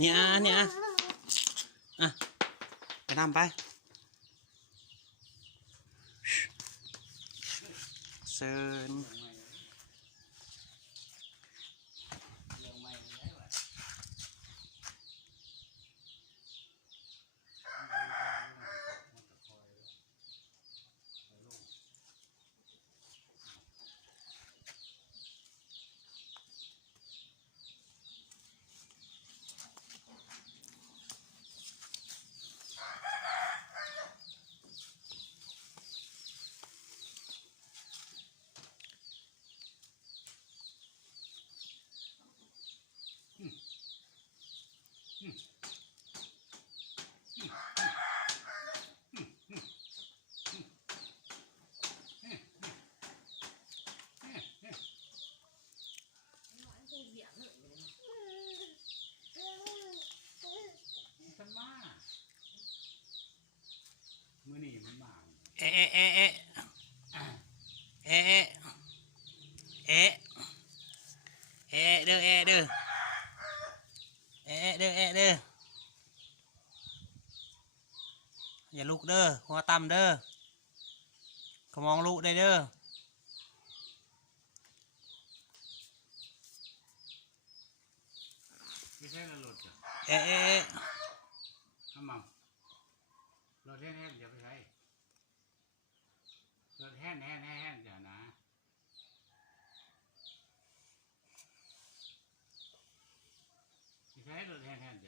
เนี่ยเนี่ยอ่ะไปนำไปเซินมือนี่มันมาเอะเอะเอะเอะเอะเอะเอะเอะเด้อเอะเด้อเอะเด้อเอะเด้ออย่าลุกเด้อหัวต่ำเด้อขมองลุกได้เด้อไม่ใช่ละรถจ้ะเอะเอะเอะน้ำมันรถแห้งๆอย่าไปใช้รถแห้งจ้ะนะไม่ใช่รถแห้งจ้ะ